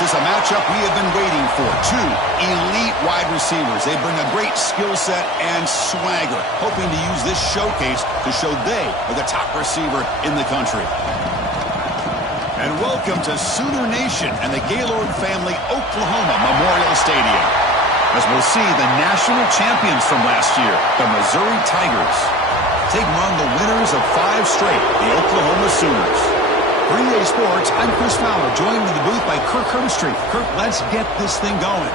This is a matchup we have been waiting for. Two elite wide receivers. They bring a great skill set and swagger, hoping to use this showcase to show they are the top receiver in the country. And welcome to Sooner Nation and the Gaylord Family Oklahoma Memorial Stadium, as we'll see the national champions from last year, the Missouri Tigers, taking on the winners of 5 straight, the Oklahoma Sooners. For EA Sports, I'm Chris Fowler, joined in the booth by Kirk Herbstreit. Kirk, let's get this thing going.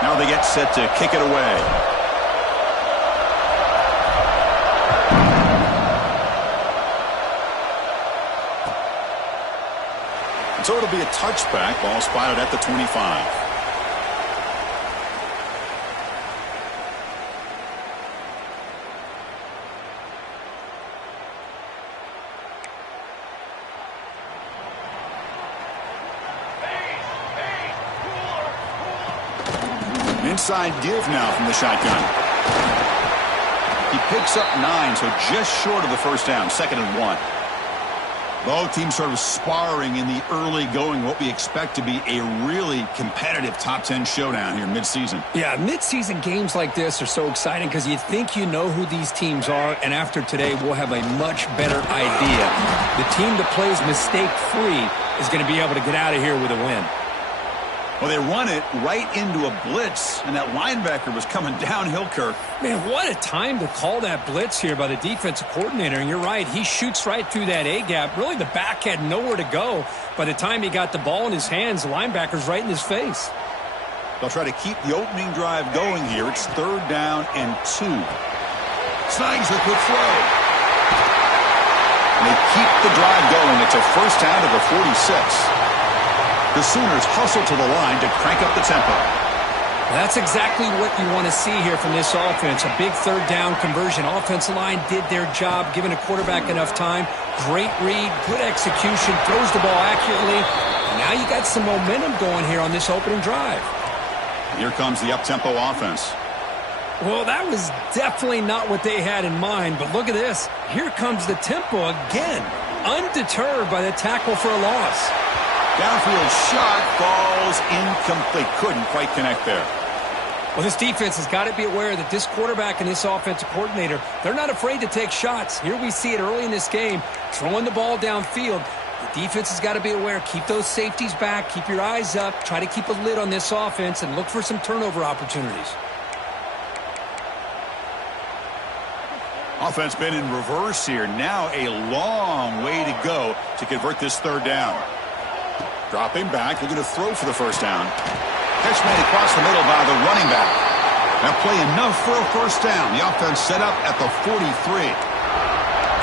Now they get set to kick it away. And so it'll be a touchback. Ball spotted at the 25. Inside give now from the shotgun. He picks up 9, so just short of the first down, 2nd and 1. Both teams sort of sparring in the early going, what we expect to be a really competitive top 10 showdown here midseason. Yeah, midseason games like this are so exciting because you think you know who these teams are, and after today we'll have a much better idea. The team that plays mistake-free is going to be able to get out of here with a win. Well, they run it right into a blitz, and that linebacker was coming downhill, Kirk. Man, what a time to call that blitz here by the defensive coordinator. And you're right, he shoots right through that A-gap. Really, the back had nowhere to go. By the time he got the ball in his hands, the linebacker's right in his face. They'll try to keep the opening drive going here. It's 3rd down and 2. Snags the quick throw. And they keep the drive going. It's a first down to the 46. The Sooners hustle to the line to crank up the tempo. That's exactly what you want to see here from this offense. A big 3rd down conversion. Offensive line did their job, giving a quarterback enough time. Great read, good execution, throws the ball accurately. And now you got some momentum going here on this opening drive. Here comes the up-tempo offense. Well, that was definitely not what they had in mind, but look at this. Here comes the tempo again, undeterred by the tackle for a loss. Downfield shot falls incomplete. Couldn't quite connect there. Well, this defense has got to be aware that this quarterback and this offensive coordinator, they're not afraid to take shots. Here we see it early in this game, throwing the ball downfield. The defense has got to be aware. Keep those safeties back. Keep your eyes up. Try to keep a lid on this offense and look for some turnover opportunities. Offense been in reverse here. Now a long way to go to convert this 3rd down. Dropping back, looking to throw for the first down. Catch made across the middle by the running back. Now play enough for a first down. The offense set up at the 43.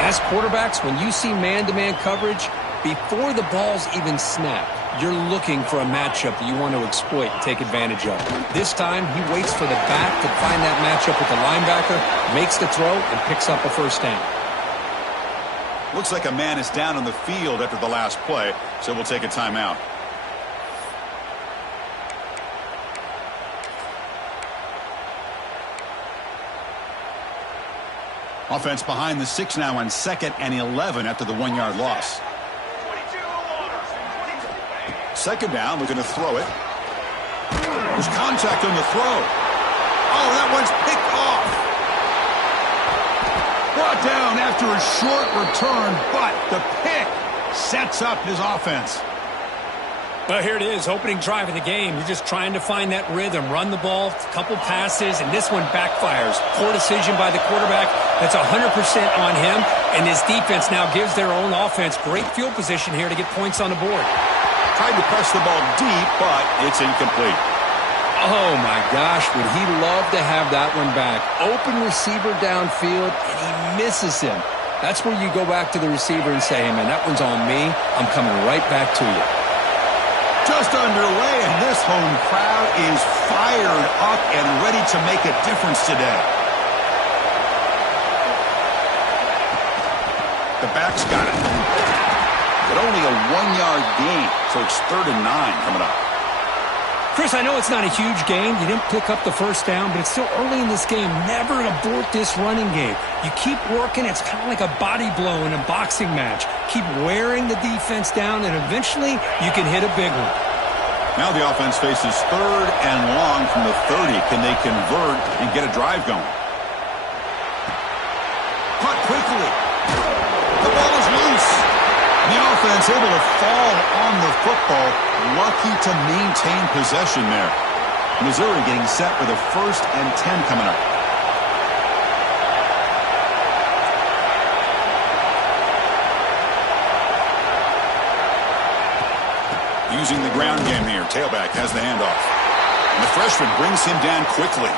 As quarterbacks, when you see man-to-man coverage, before the ball's even snapped, you're looking for a matchup that you want to exploit and take advantage of. This time, he waits for the back to find that matchup with the linebacker, makes the throw, and picks up a first down. Looks like a man is down on the field after the last play, so we'll take a timeout. Offense behind the 6 now on 2nd and 11 after the 1-yard loss. 2nd down, looking to throw it. There's contact on the throw. Oh, that one's picked off. Brought down after a short return, but the pick sets up his offense. Well, here it is, opening drive of the game. You're just trying to find that rhythm, run the ball, a couple passes, and this one backfires. Poor decision by the quarterback. That's 100% on him, and his defense now gives their own offense great field position here to get points on the board. Tried to press the ball deep, but it's incomplete. Oh, my gosh, would he love to have that one back. Open receiver downfield, and he misses him. That's where you go back to the receiver and say, hey, man, that one's on me. I'm coming right back to you. Just underway, and this home crowd is fired up and ready to make a difference today. The back's got it. But only a 1-yard gain, so it's 3rd and 9 coming up. Chris, I know it's not a huge gain. You didn't pick up the first down, but it's still early in this game. Never abort this running game. You keep working. It's kind of like a body blow in a boxing match. Keep wearing the defense down, and eventually you can hit a big one. Now the offense faces 3rd and long from the 30. Can they convert and get a drive going? Caught quickly. The ball is loose. The offense able to fall on the football. Lucky to maintain possession there. Missouri getting set for the 1st and 10 coming up. Using the ground game here. Tailback has the handoff. And the freshman brings him down quickly.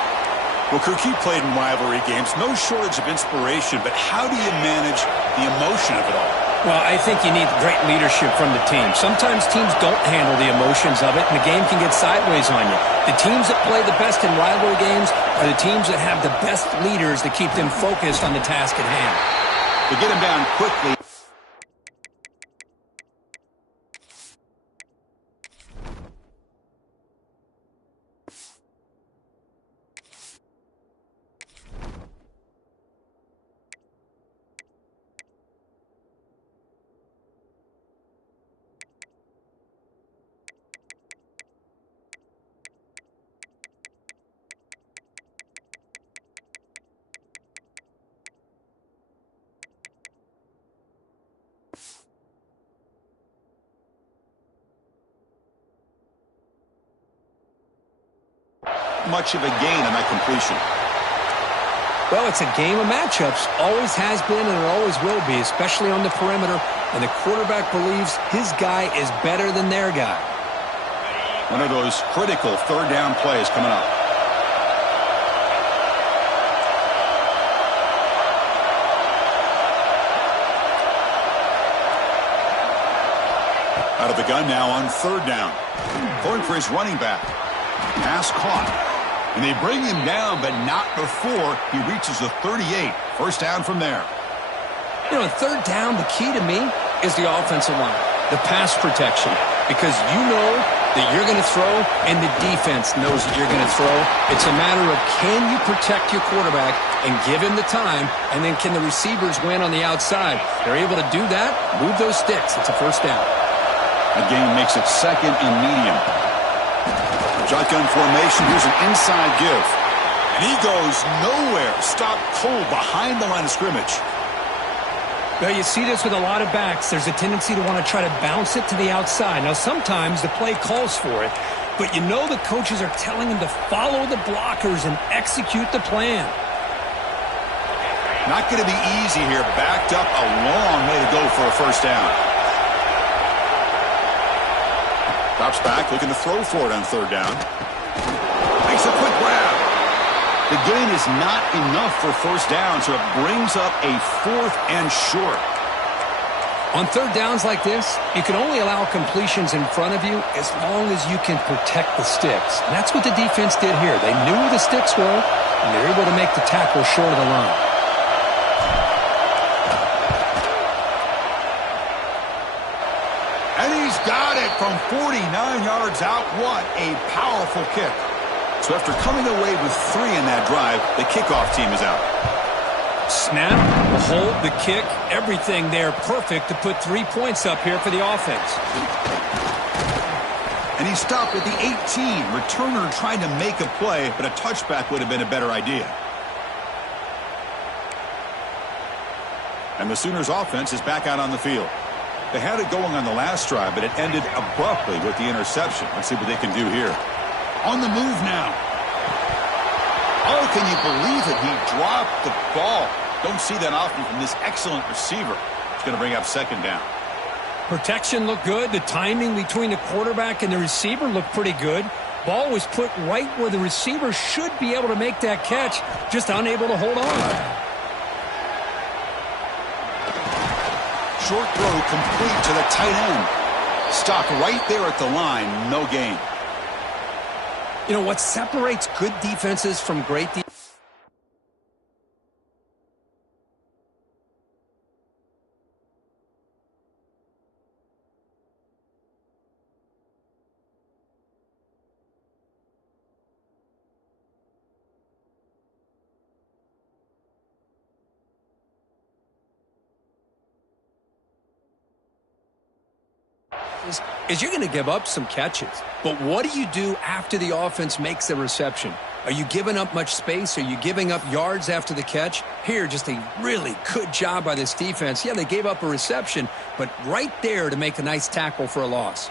Well, Kirk, he played in rivalry games. No shortage of inspiration, but how do you manage the emotion of it all? Well, I think you need great leadership from the team. Sometimes teams don't handle the emotions of it, and the game can get sideways on you. The teams that play the best in rivalry games are the teams that have the best leaders to keep them focused on the task at hand. To get him down quickly. Much of a gain on that completion. Well, it's a game of matchups. Always has been and it always will be, especially on the perimeter. And the quarterback believes his guy is better than their guy. One of those critical 3rd down plays coming up. Out of the gun now on 3rd down. Going for his running back. Pass caught. And they bring him down, but not before he reaches the 38. 1st down from there. You know, 3rd down, the key to me is the offensive line, the pass protection, because you know that you're going to throw and the defense knows that you're going to throw. It's a matter of can you protect your quarterback and give him the time, and then can the receivers win on the outside? They're able to do that, move those sticks. It's a 1st down. The game makes it 2nd and medium. Shotgun formation. Here's an inside give. And he goes nowhere. Stopped cold behind the line of scrimmage. Well, you see this with a lot of backs. There's a tendency to want to try to bounce it to the outside. Now, sometimes the play calls for it, but you know the coaches are telling him to follow the blockers and execute the plan. Not going to be easy here. Backed up a long way to go for a 1st down. Drops back, looking to throw for it on 3rd down. Makes a quick grab. The gain is not enough for 1st down, so it brings up a 4th and short. On 3rd downs like this, you can only allow completions in front of you as long as you can protect the sticks. And that's what the defense did here. They knew the sticks were, and they're able to make the tackle short of the line. And he's got it from 49 yards out. What a powerful kick. So after coming away with 3 in that drive, the kickoff team is out. Snap, the hold, the kick, everything there perfect to put 3 points up here for the offense. And he stopped at the 18. Returner trying to make a play, but a touchback would have been a better idea. And the Sooners offense is back out on the field. They had it going on the last drive, but it ended abruptly with the interception. Let's see what they can do here. On the move now. Oh, can you believe it? He dropped the ball. Don't see that often from this excellent receiver. It's going to bring up 2nd down. Protection looked good. The timing between the quarterback and the receiver looked pretty good. Ball was put right where the receiver should be able to make that catch, just unable to hold on. Short throw complete to the tight end. Stopped right there at the line, no gain. You know, what separates good defenses from great defenses? Is you're going to give up some catches. But what do you do after the offense makes the reception? Are you giving up much space? Are you giving up yards after the catch? Here, just a really good job by this defense. Yeah, they gave up a reception, but right there to make a nice tackle for a loss.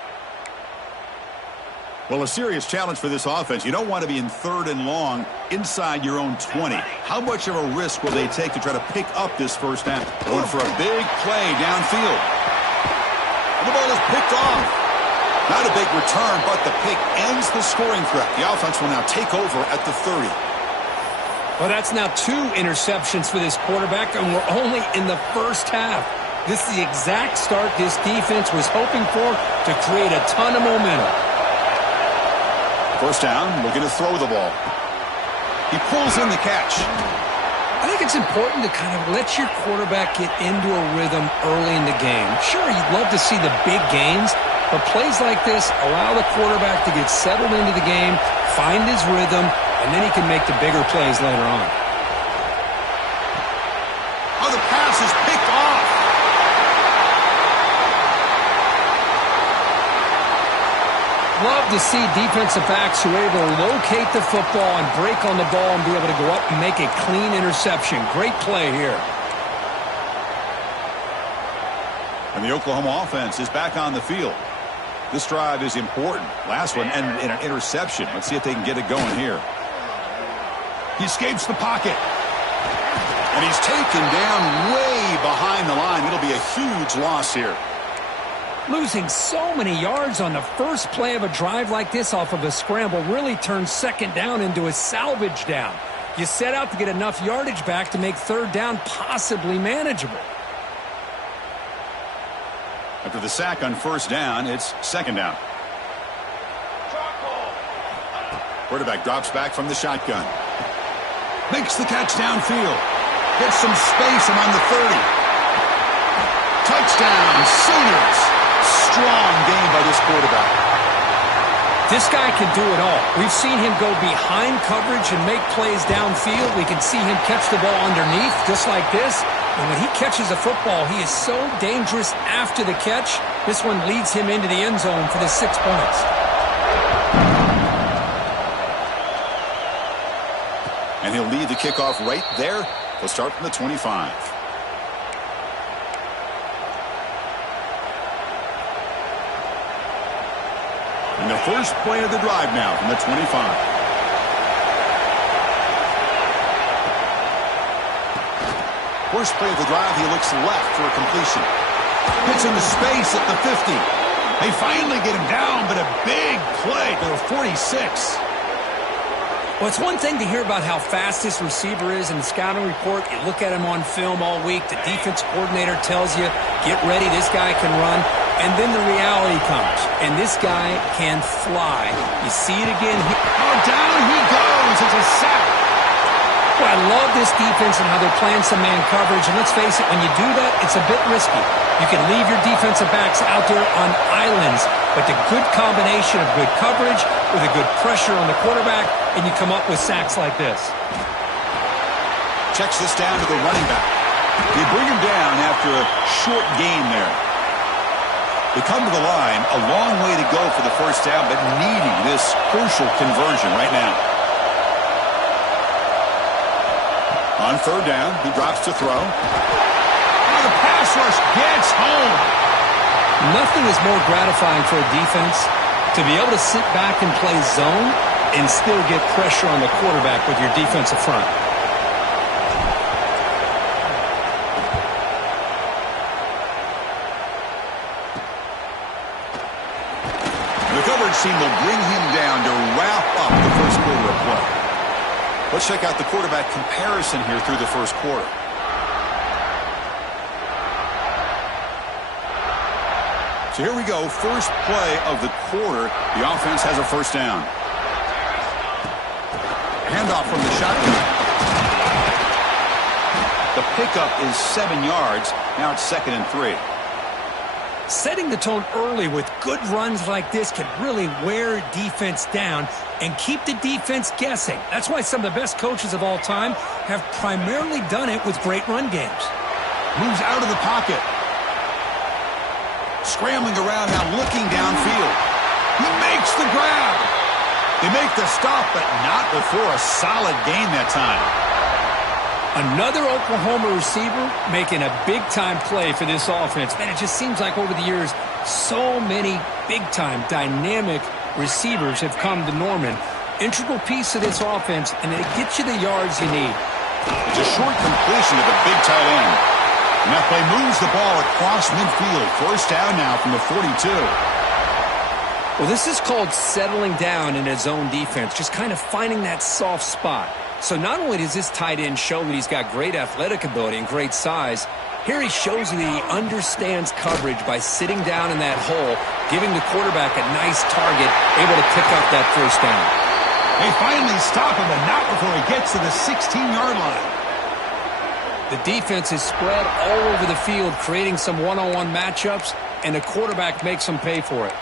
Well, a serious challenge for this offense. You don't want to be in 3rd and long inside your own 20. How much of a risk will they take to try to pick up this first down? Going for a big play downfield. The ball is picked off. Not a big return, but the pick ends the scoring threat. The offense will now take over at the 30. Well, that's now 2 interceptions for this quarterback, and we're only in the first half. This is the exact start this defense was hoping for to create a ton of momentum. First down, looking to throw the ball. He pulls in the catch. I think it's important to kind of let your quarterback get into a rhythm early in the game. Sure, you'd love to see the big gains, but plays like this allow the quarterback to get settled into the game, find his rhythm, and then he can make the bigger plays later on. Oh, the pass is picked off. Love to see defensive backs who are able to locate the football and break on the ball and be able to go up and make a clean interception. Great play here. And the Oklahoma offense is back on the field. This drive is important. Last one ended in an interception. Let's see if they can get it going here. He escapes the pocket. And he's taken down way behind the line. It'll be a huge loss here. Losing so many yards on the first play of a drive like this off of a scramble really turns 2nd down into a salvage down. You set out to get enough yardage back to make 3rd down possibly manageable. After the sack on first down, it's 2nd down. Quarterback drops back from the shotgun. Makes the catch downfield. Gets some space among the 30. Touchdown, Sooners. Strong game by this quarterback. This guy can do it all. We've seen him go behind coverage and make plays downfield. We can see him catch the ball underneath just like this. And when he catches a football, he is so dangerous after the catch. This one leads him into the end zone for the 6 points. And he'll lead the kickoff right there. He'll start from the 25. And the first play of the drive now from the 25. First play of the drive, he looks left for a completion. Hits into space at the 50. They finally get him down, but a big play to the 46. Well, it's one thing to hear about how fast this receiver is in the scouting report. You look at him on film all week. The defense coordinator tells you, get ready, this guy can run. And then the reality comes, and this guy can fly. You see it again. Down he goes. It's a sack. Well, I love this defense and how they're playing some man coverage. And let's face it, when you do that, it's a bit risky. You can leave your defensive backs out there on islands, but the good combination of good coverage with a good pressure on the quarterback, and you come up with sacks like this. Checks this down to the running back. They bring him down after a short gain there. They come to the line, a long way to go for the first down, but needing this crucial conversion right now. On 3rd down, he drops to throw. Oh, the pass rush gets home. Nothing is more gratifying for a defense to be able to sit back and play zone and still get pressure on the quarterback with your defensive front. The coverage team will bring him down to wrap up the first quarter of play. Let's check out the quarterback comparison here through the first quarter. So here we go, first play of the quarter. The offense has a first down. Handoff from the shotgun. The pickup is 7 yards. Now it's 2nd and 3. Setting the tone early with good runs like this can really wear defense down and keep the defense guessing. That's why some of the best coaches of all time have primarily done it with great run games. Moves out of the pocket. Scrambling around now, looking downfield. He makes the grab. They make the stop, but not before a solid gain that time. Another Oklahoma receiver making a big-time play for this offense. Man, it just seems like over the years, so many big-time, dynamic receivers have come to Norman. Integral piece of this offense, and it gets you the yards you need. It's a short completion to the big tight end. And that play moves the ball across midfield. First down now from the 42. Well, this is called settling down in his own defense, just kind of finding that soft spot. So not only does this tight end show that he's got great athletic ability and great size, here he shows that he understands coverage by sitting down in that hole, giving the quarterback a nice target, able to pick up that first down. They finally stop him, but not before he gets to the 16-yard line. The defense is spread all over the field, creating some one-on-one matchups, and the quarterback makes them pay for it.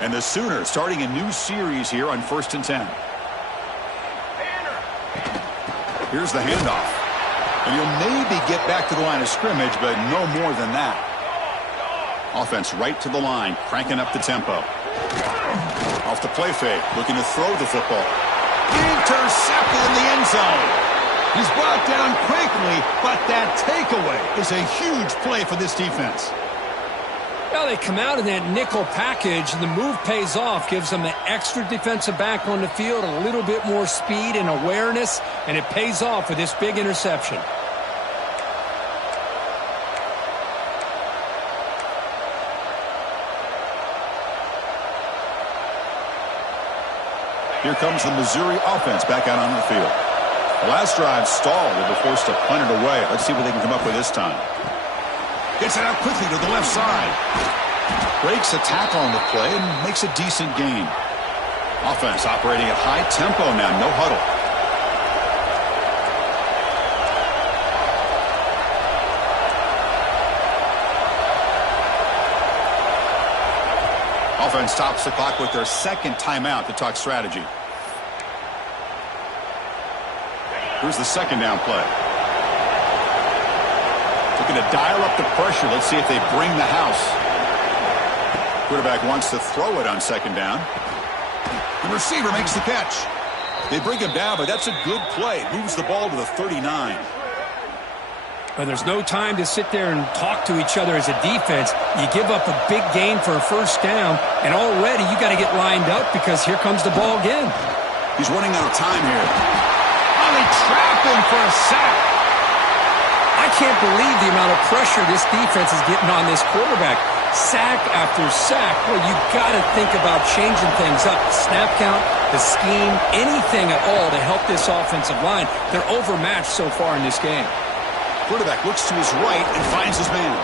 And the Sooners starting a new series here on 1st and 10. Here's the handoff. And he'll maybe get back to the line of scrimmage, but no more than that. Offense right to the line, cranking up the tempo. Off the play fake, looking to throw the football. Intercepted in the end zone. He's brought down quickly, but that takeaway is a huge play for this defense. Well, they come out in that nickel package, and the move pays off, gives them an extra defensive back on the field, a little bit more speed and awareness, and it pays off with this big interception. Here comes the Missouri offense back out on the field. The last drive stalled. They were forced to punt it away. Let's see what they can come up with this time. Gets it out quickly to the left side. Breaks a tackle on the play and makes a decent gain. Offense operating at high tempo now. No huddle. Offense stops the clock with their second timeout to talk strategy. Here's the second down play. Looking to dial up the pressure. Let's see if they bring the house. Quarterback wants to throw it on second down. The receiver makes the catch. They bring him down, but that's a good play. Moves the ball to the 39. But there's no time to sit there and talk to each other as a defense. You give up a big gain for a first down, and already you got to get lined up because here comes the ball again. He's running out of time here. Oh, they trap him for a sack. I can't believe the amount of pressure this defense is getting on this quarterback. Sack after sack. Well, you got to think about changing things up. The snap count, the scheme, anything at all to help this offensive line. They're overmatched so far in this game. Quarterback looks to his right and finds his man.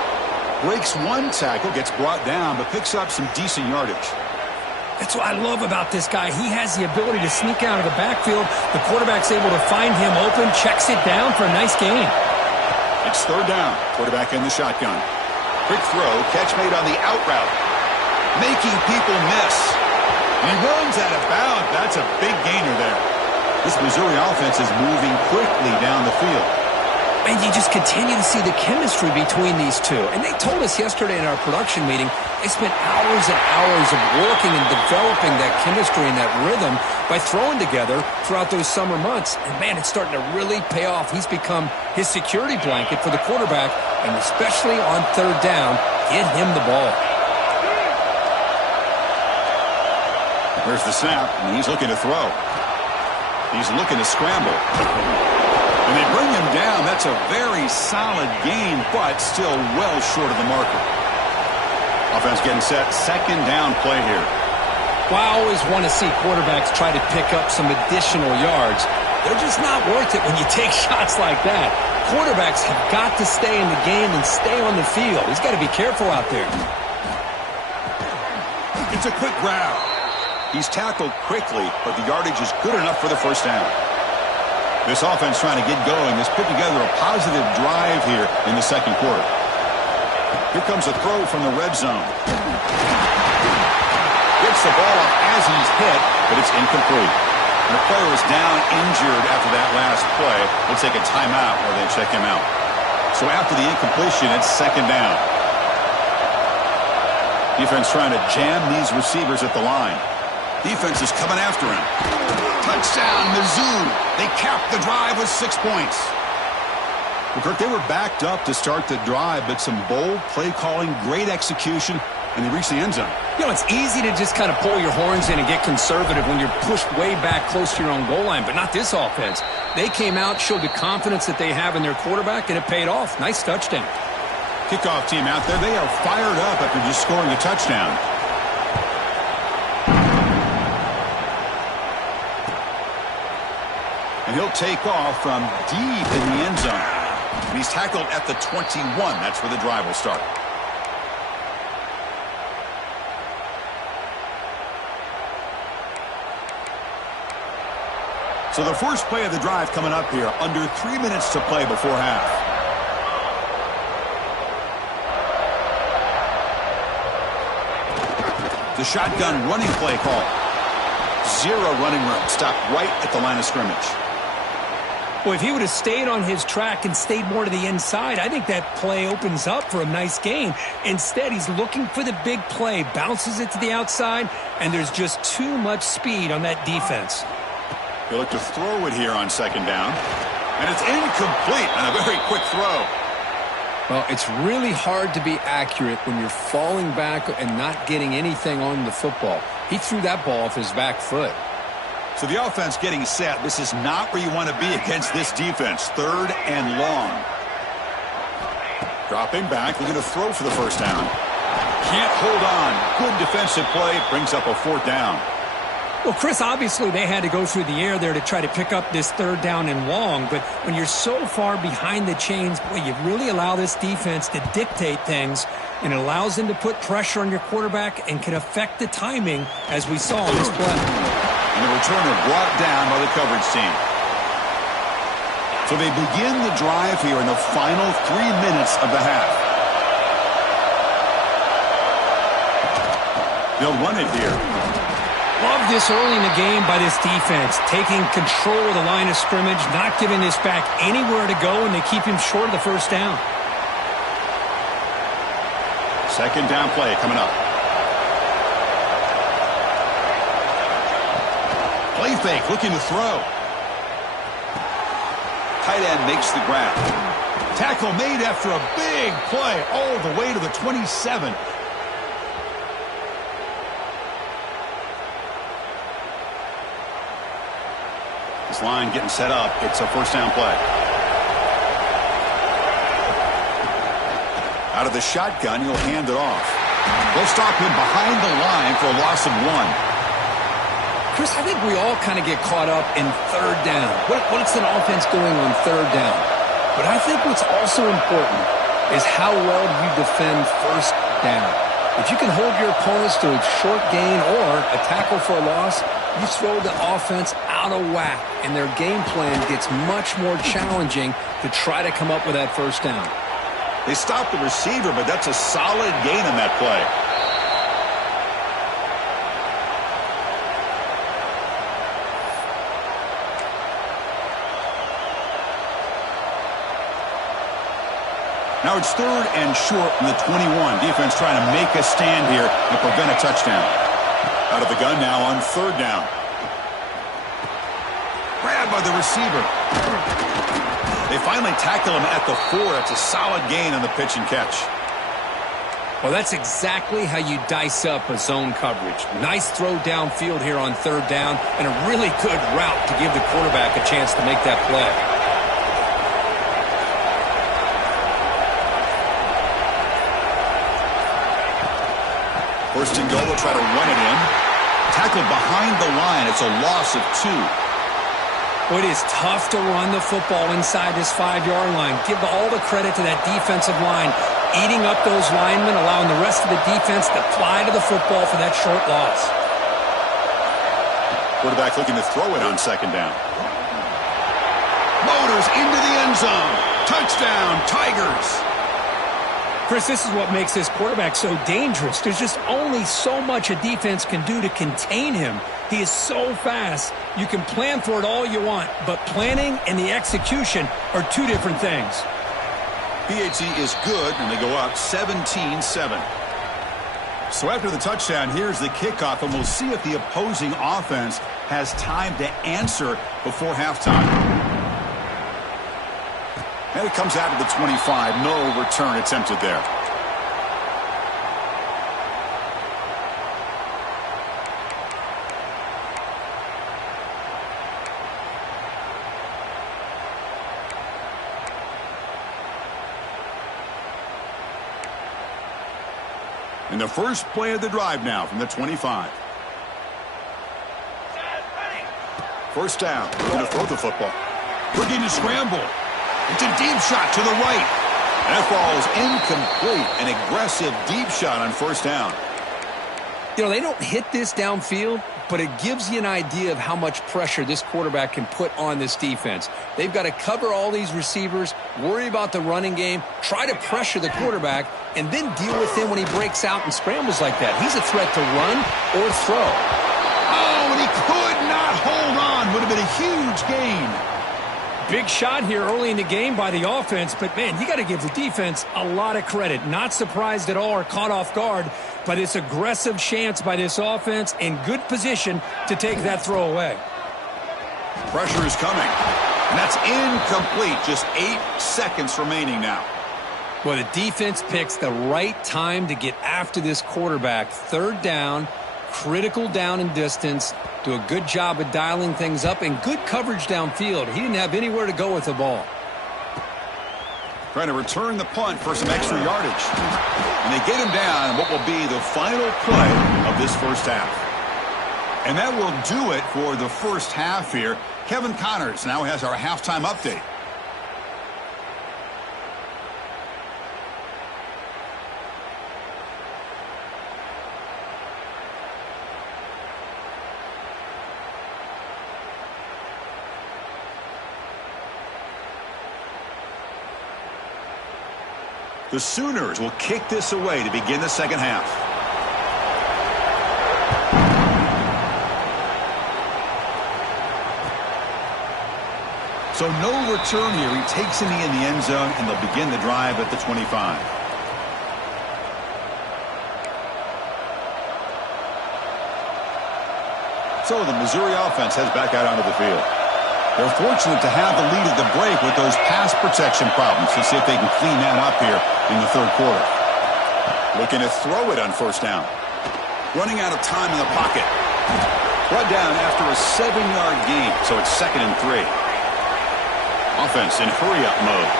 Breaks one tackle, gets brought down, but picks up some decent yardage. That's what I love about this guy. He has the ability to sneak out of the backfield. The quarterback's able to find him open, checks it down for a nice gain. It's third down. Quarterback in the shotgun. Quick throw, catch made on the out route. Making people miss. And he runs out of bounds. That's a big gainer there. This Missouri offense is moving quickly down the field. And you just continue to see the chemistry between these two. And they told us yesterday in our production meeting, they spent hours and hours of working and developing that chemistry and that rhythm by throwing together throughout those summer months. And, man, it's starting to really pay off. He's become his security blanket for the quarterback, and especially on third down, get him the ball. There's the snap, and he's looking to throw. He's looking to scramble. And they bring him down. That's a very solid gain, but still well short of the marker. Offense getting set. Second down play here. Well, I always want to see quarterbacks try to pick up some additional yards. they're just not worth it when you take shots like that. Quarterbacks have got to stay in the game and stay on the field. He's got to be careful out there. It's a quick grab. He's tackled quickly, but the yardage is good enough for the first down. This offense trying to get going has put together a positive drive here in the second quarter. Here comes a throw from the red zone. Gets the ball up as he's hit, but it's incomplete. And the player is down injured after that last play. They'll take a timeout or they check him out. So after the incompletion, it's second down. Defense trying to jam these receivers at the line. Defense is coming after him. Touchdown, Mizzou. They capped the drive with 6 points. Well, Kirk, they were backed up to start the drive, but some bold play calling, great execution, and they reached the end zone. You know, it's easy to just kind of pull your horns in and get conservative when you're pushed way back close to your own goal line, but not this offense. They came out, showed the confidence that they have in their quarterback, and it paid off. Nice touchdown. Kickoff team out there. They are fired up after just scoring a touchdown. And he'll take off from deep in the end zone. And he's tackled at the 21. That's where the drive will start. So the first play of the drive coming up here. Under 3 minutes to play before half. The shotgun running play call. Zero running room. Stopped right at the line of scrimmage. Well, if he would have stayed on his track and stayed more to the inside, I think that play opens up for a nice gain. Instead, he's looking for the big play, bounces it to the outside, and there's just too much speed on that defense. He'll look to throw it here on second down. And it's incomplete on a very quick throw. Well, it's really hard to be accurate when you're falling back and not getting anything on the football. He threw that ball off his back foot. So the offense getting set. This is not where you want to be against this defense. Third and long. Dropping back, looking to throw for the first down. Can't hold on. Good defensive play. Brings up a fourth down. Well, Chris, obviously they had to go through the air there to try to pick up this third down and long. But when you're so far behind the chains, boy, you really allow this defense to dictate things. And it allows them to put pressure on your quarterback and can affect the timing, as we saw in this play. And the returner brought down by the coverage team. So they begin the drive here in the final 3 minutes of the half. They'll run it here. Love this early in the game by this defense, taking control of the line of scrimmage, not giving this back anywhere to go, and they keep him short of the first down. Second down play coming up. Play fake, looking to throw. Tight end makes the grab. Tackle made after a big play all the way to the 27. This line getting set up. It's a first down play. Out of the shotgun, he'll hand it off. They'll stop him behind the line for a loss of 1. Chris, I think we all kind of get caught up in third down. What's an offense doing on third down? But I think what's also important is how well you defend first down. If you can hold your opponents to a short gain or a tackle for a loss, you throw the offense out of whack, and their game plan gets much more challenging to try to come up with that first down. They stopped the receiver, but that's a solid gain on that play. Now it's third and short from the 21. Defense trying to make a stand here and prevent a touchdown. Out of the gun now on third down. Grabbed by the receiver. They finally tackle him at the 4. It's a solid gain on the pitch and catch. Well, that's exactly how you dice up a zone coverage. Nice throw downfield here on third down and a really good route to give the quarterback a chance to make that play. First and goal, will try to run it in. Tackled behind the line. It's a loss of 2. Well, it is tough to run the football inside this 5-yard line. Give all the credit to that defensive line, eating up those linemen, allowing the rest of the defense to fly to the football for that short loss. Quarterback looking to throw it on second down. Motors into the end zone. Touchdown, Tigers. Chris, this is what makes this quarterback so dangerous. There's just only so much a defense can do to contain him. He is so fast. You can plan for it all you want, but planning and the execution are two different things. PAT is good, and they go up 17-7. So after the touchdown, here's the kickoff, and we'll see if the opposing offense has time to answer before halftime. And it comes out of the 25. No return attempted there. And the first play of the drive now from the 25. First down. We're going to throw the football. Looking to scramble. It's a deep shot to the right. And that falls incomplete. An aggressive deep shot on first down. You know, they don't hit this downfield, but it gives you an idea of how much pressure this quarterback can put on this defense. They've got to cover all these receivers, worry about the running game, try to pressure the quarterback, and then deal with him when he breaks out and scrambles like that. He's a threat to run or throw. Oh, and he could not hold on. Would have been a huge gain. Big shot here early in the game by the offense, but, man, you got to give the defense a lot of credit. Not surprised at all or caught off guard, but it's aggressive chance by this offense in good position to take that throw away. Pressure is coming, and that's incomplete. Just 8 seconds remaining now. Well, the defense picks the right time to get after this quarterback. Third down, critical down and distance. Do a good job of dialing things up and good coverage downfield. He didn't have anywhere to go with the ball. Trying to return the punt for some extra yardage. And they get him down what will be the final play of this first half. And that will do it for the first half here. Kevin Connors now has our halftime update. The Sooners will kick this away to begin the second half. So no return here. He takes him in the end zone, and they'll begin the drive at the 25. So the Missouri offense heads back out onto the field. They're fortunate to have the lead at the break with those pass protection problems. Let's see if they can clean that up here in the third quarter. Looking to throw it on first down. Running out of time in the pocket. Brought down after a 7-yard gain, so it's 2nd and 3. Offense in hurry-up mode.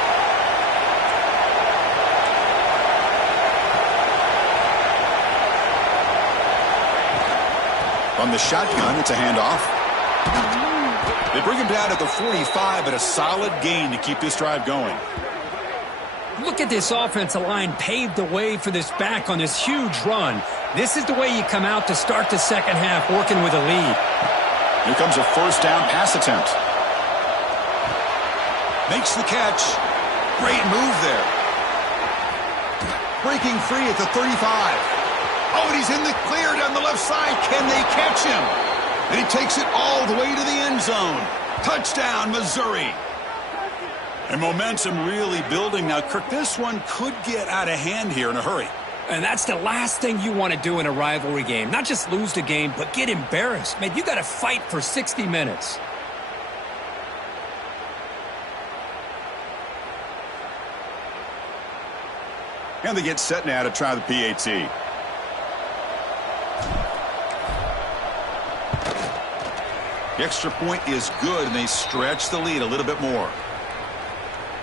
From the shotgun, it's a handoff. They bring him down at the 45, but a solid gain to keep this drive going. Look at this offensive line paved the way for this back on this huge run. This is the way you come out to start the second half, working with a lead. Here comes a first down pass attempt. Makes the catch. Great move there. Breaking free at the 35. Oh, and he's in the clear down the left side. Can they catch him? And he takes it all the way to the end zone. Touchdown, Missouri. And momentum really building. Now, Kirk, this one could get out of hand here in a hurry. And that's the last thing you want to do in a rivalry game. Not just lose the game, but get embarrassed. Man, you got to fight for 60 minutes. And they get set now to try the PAT. The extra point is good, and they stretch the lead a little bit more.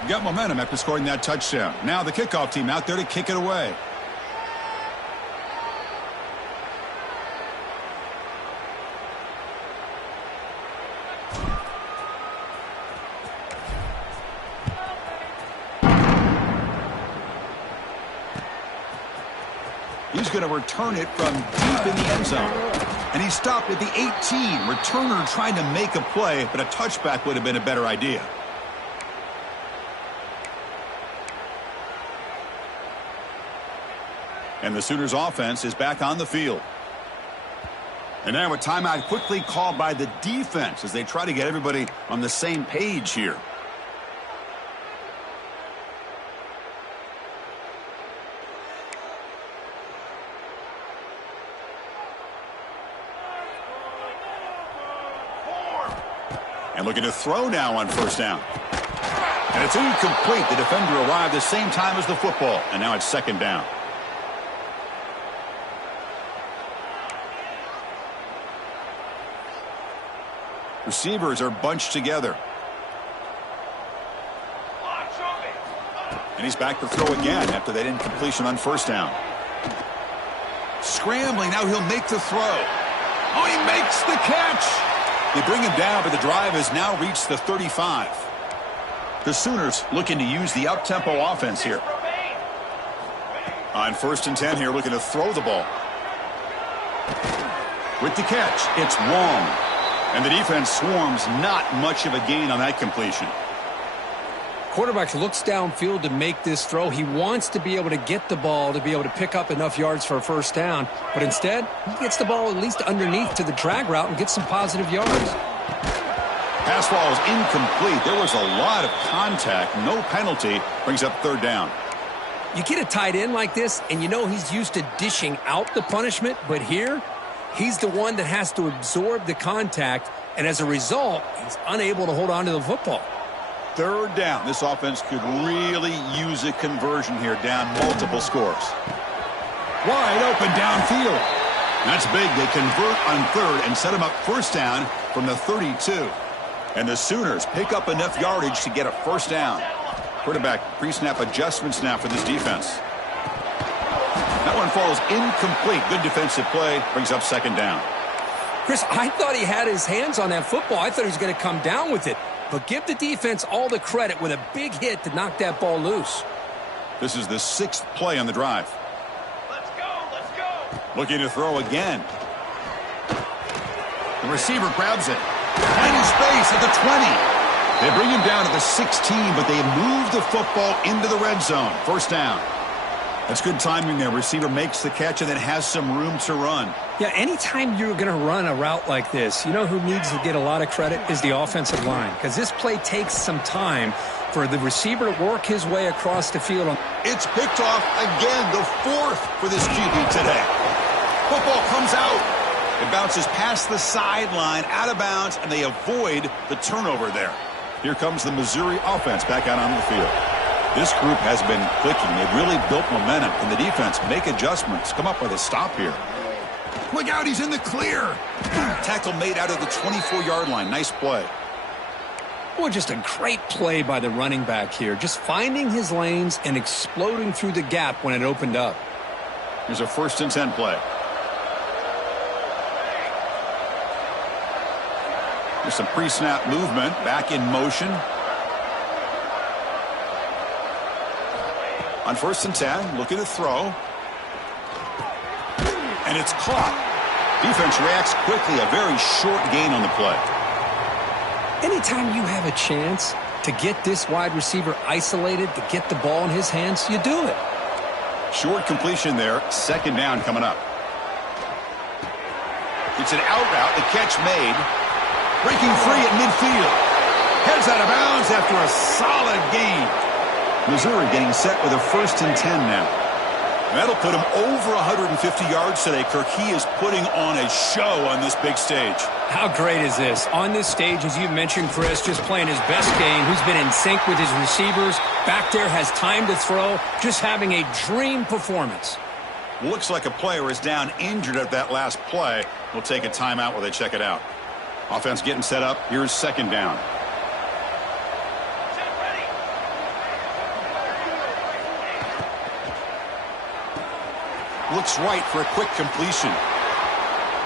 Got momentum after scoring that touchdown. Now the kickoff team out there to kick it away. He's going to return it from deep in the end zone. And he stopped at the 18. Returner trying to make a play, but a touchback would have been a better idea. And the Sooners offense is back on the field. And now a timeout quickly called by the defense as they try to get everybody on the same page here. And looking to throw now on first down. And it's incomplete. The defender arrived the same time as the football. And now it's second down. Receivers are bunched together. And he's back to throw again after that incompletion on first down. Scrambling. Now he'll make the throw. Oh, he makes the catch. They bring him down, but the drive has now reached the 35. The Sooners looking to use the up-tempo offense here. On 1st and 10 here, looking to throw the ball. With the catch, it's Wong. And the defense swarms, not much of a gain on that completion. Quarterback looks downfield to make this throw. He wants to be able to get the ball to be able to pick up enough yards for a first down. But instead, he gets the ball at least underneath to the drag route and gets some positive yards. Pass ball is incomplete. There was a lot of contact. No penalty. Brings up third down. You get a tight end like this, and you know he's used to dishing out the punishment. But here, he's the one that has to absorb the contact. And as a result, he's unable to hold on to the football. Third down. This offense could really use a conversion here, down multiple scores. Wide open downfield. That's big. They convert on third and set him up first down from the 32. And the Sooners pick up enough yardage to get a first down. Quarterback pre-snap adjustments now for this defense. That one falls incomplete. Good defensive play. Brings up second down. Chris, I thought he had his hands on that football. I thought he was going to come down with it. But give the defense all the credit with a big hit to knock that ball loose. This is the 6th play on the drive. Let's go, let's go. Looking to throw again. The receiver grabs it. Tiny space at the 20. They bring him down to the 16, but they move the football into the red zone. First down. That's good timing there. Receiver makes the catch and then has some room to run. Yeah, anytime you're going to run a route like this, you know who needs to get a lot of credit is the offensive line. Because this play takes some time for the receiver to work his way across the field. It's picked off again, the 4th for this QB today. Football comes out. It bounces past the sideline, out of bounds, and they avoid the turnover there. Here comes the Missouri offense back out on the field. This group has been clicking. They've really built momentum, and the defense make adjustments. Come up with a stop here. Look out, he's in the clear. Tackle made out of the 24-yard line. Nice play. Well, just a great play by the running back here. Just finding his lanes and exploding through the gap when it opened up. Here's a 1st and 10 play. There's some pre-snap movement. Back in motion. On 1st and 10, looking to throw. And it's caught. Defense reacts quickly. A very short gain on the play. Anytime you have a chance to get this wide receiver isolated, to get the ball in his hands, you do it. Short completion there. Second down coming up. It's an out route. The catch made. Breaking free at midfield. Heads out of bounds after a solid gain. Missouri getting set with a 1st and 10 now. That'll put him over 150 yards today. Kirk, he is putting on a show on this big stage. How great is this? On this stage, as you mentioned, Chris, just playing his best game. He's been in sync with his receivers. Back there, has time to throw. Just having a dream performance. Looks like a player is down injured at that last play. We'll take a timeout while they check it out. Offense getting set up. Here's second down. Looks right for a quick completion.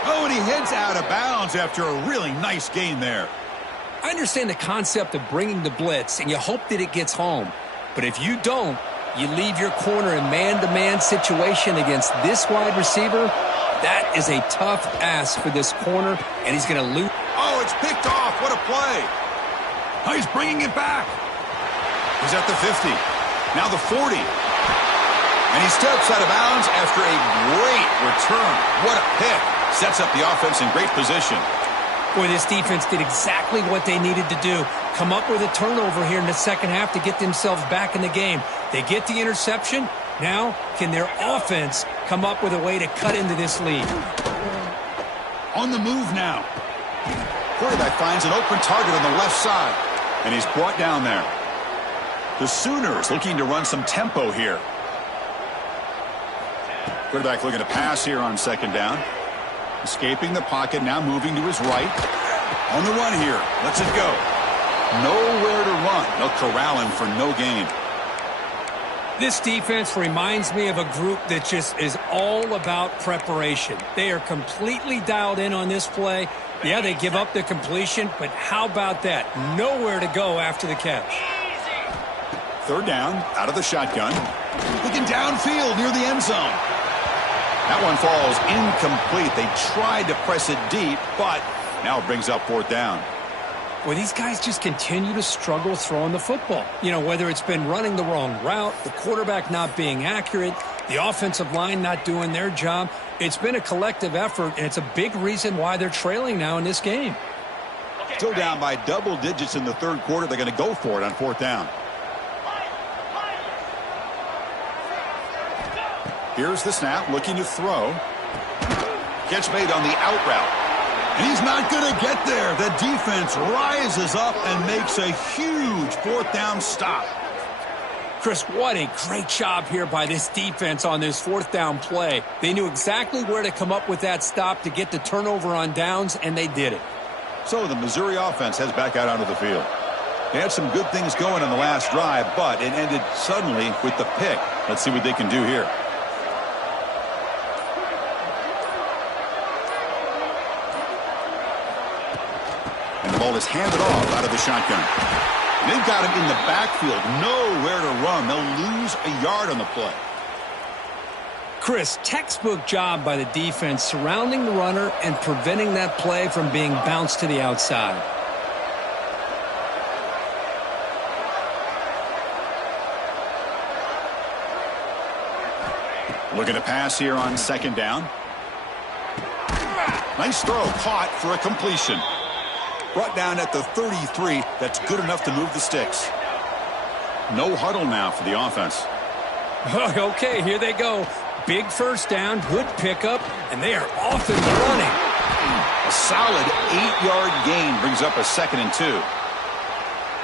Oh, and he heads out of bounds after a really nice gain there. I understand the concept of bringing the blitz, and you hope that it gets home. But if you don't, You leave your corner in man-to-man situation against this wide receiver. That is a tough ask for this corner, and he's going to lose. Oh, it's picked off. What a play. Oh, he's bringing it back. He's at the 50. Now the 40. And he steps out of bounds after a great return. What a pick. Sets up the offense in great position. Boy, this defense did exactly what they needed to do. Come up with a turnover here in the second half to get themselves back in the game. They get the interception. Now, can their offense come up with a way to cut into this lead? On the move now. Quarterback finds an open target on the left side. And he's brought down there. The Sooners looking to run some tempo here. Quarterback looking to pass here on second down. Escaping the pocket, now moving to his right. On the run here. Lets it go. Nowhere to run. They'll corral him for no gain. This defense reminds me of a group that just is all about preparation. They are completely dialed in on this play. Yeah, they give up the completion, but how about that? Nowhere to go after the catch. Third down, out of the shotgun. Looking downfield near the end zone. That one falls incomplete. They tried to press it deep, but now it brings up fourth down. Well, these guys just continue to struggle throwing the football. You know, whether it's been running the wrong route, the quarterback not being accurate, the offensive line not doing their job. It's been a collective effort, and it's a big reason why they're trailing now in this game. Still down by double digits in the third quarter. They're going to go for it on fourth down. Here's the snap, looking to throw. Catch made on the out route. And he's not going to get there. The defense rises up and makes a huge fourth down stop. Chris, what a great job here by this defense on this fourth down play. They knew exactly where to come up with that stop to get the turnover on downs, and they did it. So the Missouri offense heads back out onto the field. They had some good things going on the last drive, but it ended suddenly with the pick. Let's see what they can do here. And the ball is handed off out of the shotgun. And they've got him in the backfield, nowhere to run. They'll lose a yard on the play. Chris, textbook job by the defense surrounding the runner and preventing that play from being bounced to the outside. Looking to pass here on second down. Nice throw, caught for a completion. Brought down at the 33. That's good enough to move the sticks. No huddle now for the offense. Okay, here they go. Big first down, good pickup, and they are off in the running. A solid 8-yard gain brings up a 2nd and 2.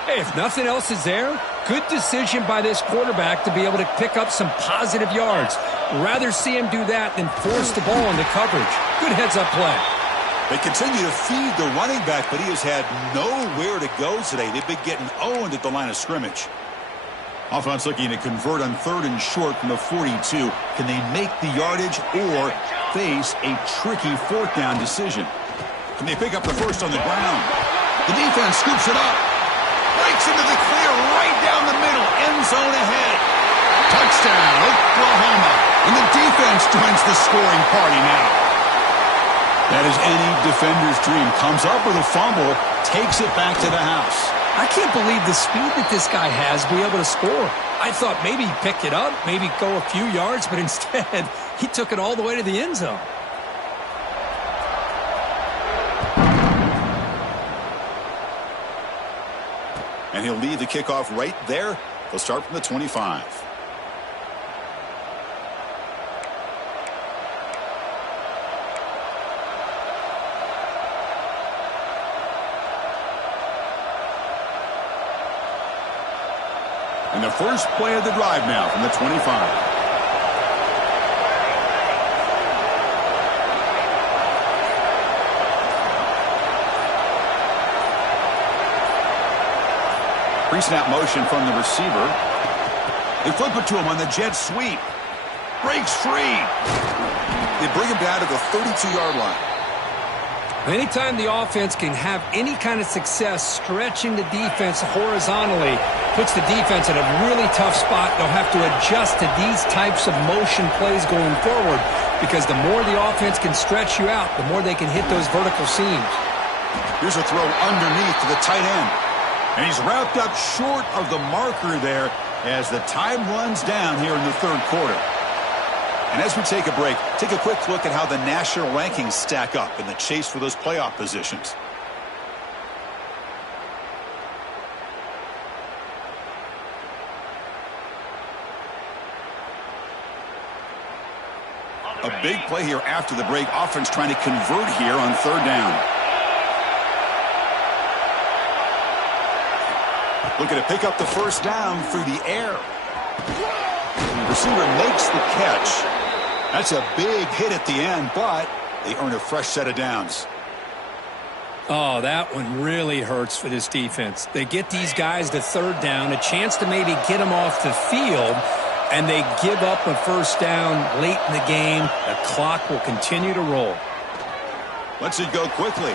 Hey, if nothing else is there, good decision by this quarterback to be able to pick up some positive yards. Rather see him do that than force the ball into coverage. Good heads-up play. They continue to feed the running back, but he has had nowhere to go today. They've been getting owned at the line of scrimmage. Offense looking to convert on 3rd and short from the 42. Can they make the yardage or face a tricky 4th down decision? Can they pick up the first on the ground? The defense scoops it up. Breaks into the clear right down the middle. End zone ahead. Touchdown, Oklahoma. And the defense joins the scoring party now. That is any defender's dream. Comes up with a fumble, takes it back to the house. I can't believe the speed that this guy has to be able to score. I thought maybe he'd pick it up, maybe go a few yards, but instead he took it all the way to the end zone. And he'll lead the kickoff right there. They'll start from the 25. And the first play of the drive now from the 25. Pre-snap motion from the receiver. They flip it to him on the jet sweep. Breaks free. They bring him down to the 32-yard line. Anytime the offense can have any kind of success stretching the defense horizontally, puts the defense in a really tough spot. They'll have to adjust to these types of motion plays going forward because the more the offense can stretch you out, the more they can hit those vertical seams. Here's a throw underneath to the tight end. And he's wrapped up short of the marker there as the time runs down here in the third quarter. And as we take a break, take a quick look at how the national rankings stack up in the chase for those playoff positions. A big play here after the break. Offense trying to convert here on third down. Looking to pick up the first down through the air. The receiver makes the catch. That's a big hit at the end, but they earn a fresh set of downs. Oh, that one really hurts for this defense. They get these guys to third down, a chance to maybe get them off the field, and they give up a first down late in the game. The clock will continue to roll. Lets it go quickly.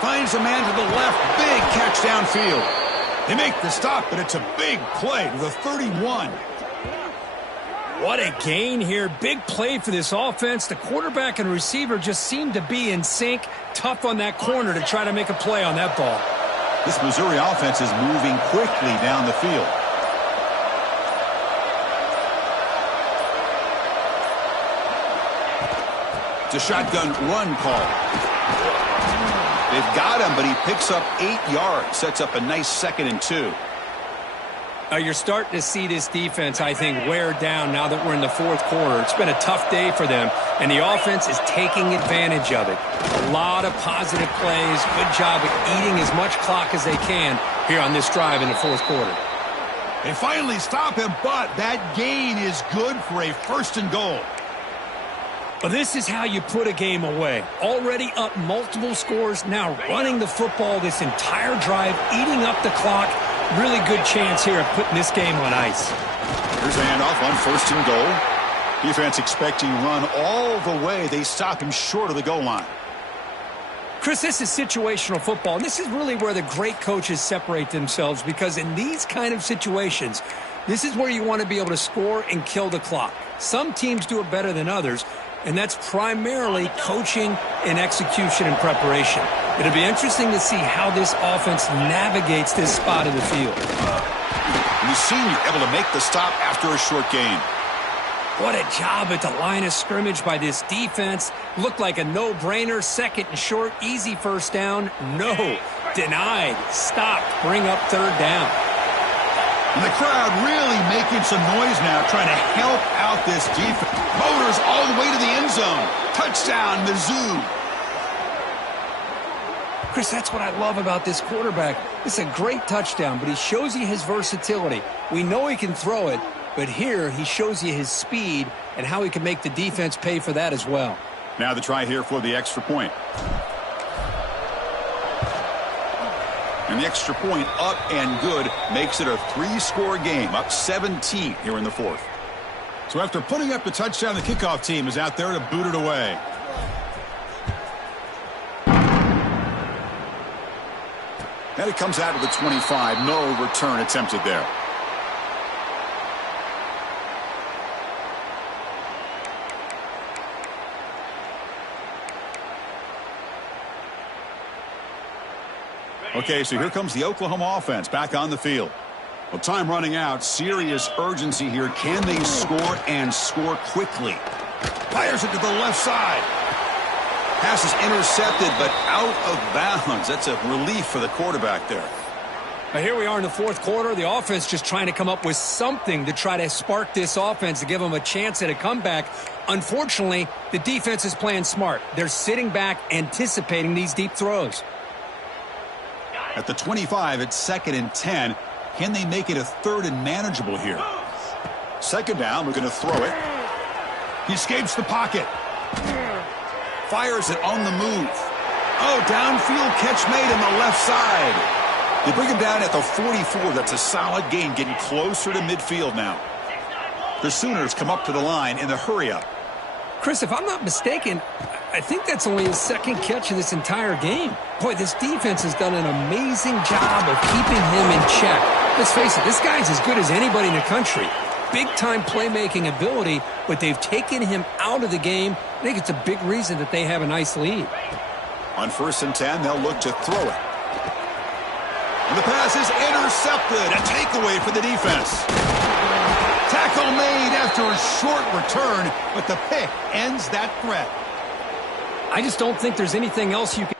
Finds a man to the left. Big catch downfield. They make the stop, but it's a big play to the 31. What a gain here. Big play for this offense. The quarterback and receiver just seem to be in sync. Tough on that corner to try to make a play on that ball. This Missouri offense is moving quickly down the field. It's a shotgun run call. They've got him, but he picks up 8 yards. Sets up a nice 2nd and 2. You're starting to see this defense, I think, wear down now that we're in the fourth quarter. It's been a tough day for them, and the offense is taking advantage of it. A lot of positive plays. Good job of eating as much clock as they can here on this drive in the fourth quarter. They finally stop him, but that gain is good for a 1st and goal. Well, this is how you put a game away. Already up multiple scores, now running the football this entire drive, eating up the clock. Really good chance here of putting this game on ice. Here's a handoff on 1st and goal. Defense expecting run all the way. They stop him short of the goal line. Chris, this is situational football, and this is really where the great coaches separate themselves because in these kind of situations, this is where you want to be able to score and kill the clock. Some teams do it better than others, and that's primarily coaching and execution and preparation. It'll be interesting to see how this offense navigates this spot of the field. And the senior able to make the stop after a short gain. What a job at the line of scrimmage by this defense. Looked like a no-brainer. 2nd and short, easy first down. No, denied, stopped, bring up third down. And the crowd really making some noise now, trying to help out this defense. Motors all the way to the end zone. Touchdown, Mizzou. Chris, that's what I love about this quarterback. It's a great touchdown, but he shows you his versatility. We know he can throw it, but here he shows you his speed and how he can make the defense pay for that as well. Now the try here for the extra point. And the extra point up and good makes it a 3-score game, up 17 here in the fourth. So after putting up the touchdown, the kickoff team is out there to boot it away. And it comes out to the 25. No return attempted there. Okay, so here comes the Oklahoma offense back on the field. Well, time running out. Serious urgency here. Can they score and score quickly? Fires it to the left side. Pass is intercepted, but out of bounds. That's a relief for the quarterback there. Now here we are in the fourth quarter. The offense just trying to come up with something to try to spark this offense to give them a chance at a comeback. Unfortunately, the defense is playing smart. They're sitting back, anticipating these deep throws. At the 25, it's 2nd and 10. Can they make it a 3rd and manageable here? 2nd down, we're going to throw it. He escapes the pocket. Fires it on the move. Oh, downfield catch made on the left side. They bring him down at the 44. That's a solid gain, getting closer to midfield now. The Sooners come up to the line in the hurry-up. Chris, if I'm not mistaken, I think that's only his second catch of this entire game. Boy, this defense has done an amazing job of keeping him in check. Let's face it, this guy's as good as anybody in the country. Big-time playmaking ability, but they've taken him out of the game. I think it's a big reason that they have a nice lead. On 1st and 10, they'll look to throw it. And the pass is intercepted. A takeaway for the defense. Tackle made after a short return, but the pick ends that threat. I just don't think there's anything else you can